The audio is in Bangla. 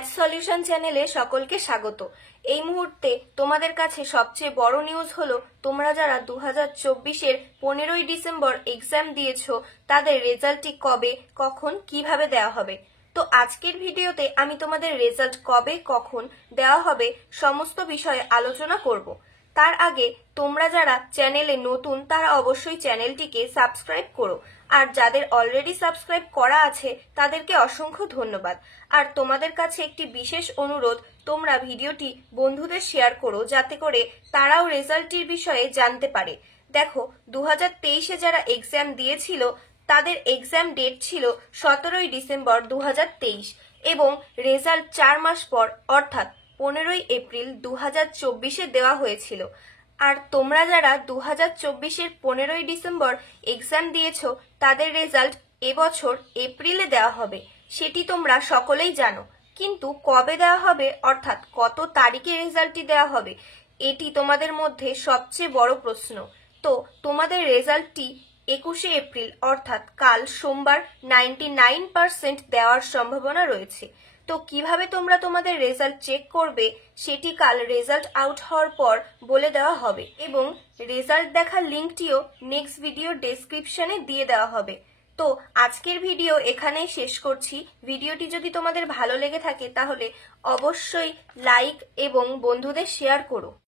ম্যাথ সলিউশন চ্যানেলে সকলকে স্বাগত। এই মুহূর্তে তোমাদের কাছে সবচেয়ে বড় নিউজ হলো তোমরা যারা 2024-এর 15ই ডিসেম্বর এক্সাম দিয়েছো তাদের রেজাল্টটি কবে, কখন, কিভাবে দেওয়া হবে। তো আজকের ভিডিওতে আমি তোমাদের রেজাল্ট কবে, কখন দেওয়া হবে সমস্ত বিষয়ে আলোচনা করব। তার আগে তোমরা যারা চ্যানেলে নতুন তারা অবশ্যই চ্যানেলটিকে সাবস্ক্রাইব করো, আর যাদের অলরেডি সাবস্ক্রাইব করা আছে তাদেরকে অসংখ্য ধন্যবাদ। আর তোমাদের কাছে একটি বিশেষ অনুরোধ, তোমরা ভিডিওটি বন্ধুদের শেয়ার করো যাতে করে তারাও রেজাল্টটির বিষয়ে জানতে পারে। দেখো, 2023-এ যারা এক্সাম দিয়েছিল তাদের এক্সাম ডেট ছিল 17ই ডিসেম্বর 2023 এবং রেজাল্ট 4 মাস পর অর্থাৎ 15ই এপ্রিল 2024-এ দেওয়া হয়েছিল। আর তোমরা যারা 2024-এর 15ই ডিসেম্বর এক্সাম দিয়েছো তাদের রেজাল্ট এবছর এপ্রিলে দেওয়া হবে, সেটি তোমরা সকলেই জানো। কিন্তু কবে দেওয়া হবে অর্থাৎ কত তারিখে রেজাল্টটি দেওয়া হবে, এটি তোমাদের মধ্যে সবচেয়ে বড় প্রশ্ন। তো তোমাদের রেজাল্টটি 21শে এপ্রিল অর্থাৎ কাল সোমবার 99% দেওয়ার সম্ভাবনা রয়েছে। তো কিভাবে তোমরা তোমাদের রেজাল্ট চেক করবে সেটি কাল রেজাল্ট আউট হওয়ার পর বলে দেওয়া হবে এবং রেজাল্ট দেখার লিঙ্কটিও নেক্সট ভিডিও ডেসক্রিপশনে দিয়ে দেওয়া হবে। তো আজকের ভিডিও এখানেই শেষ করছি। ভিডিওটি যদি তোমাদের ভালো লেগে থাকে তাহলে অবশ্যই লাইক এবং বন্ধুদের শেয়ার করো।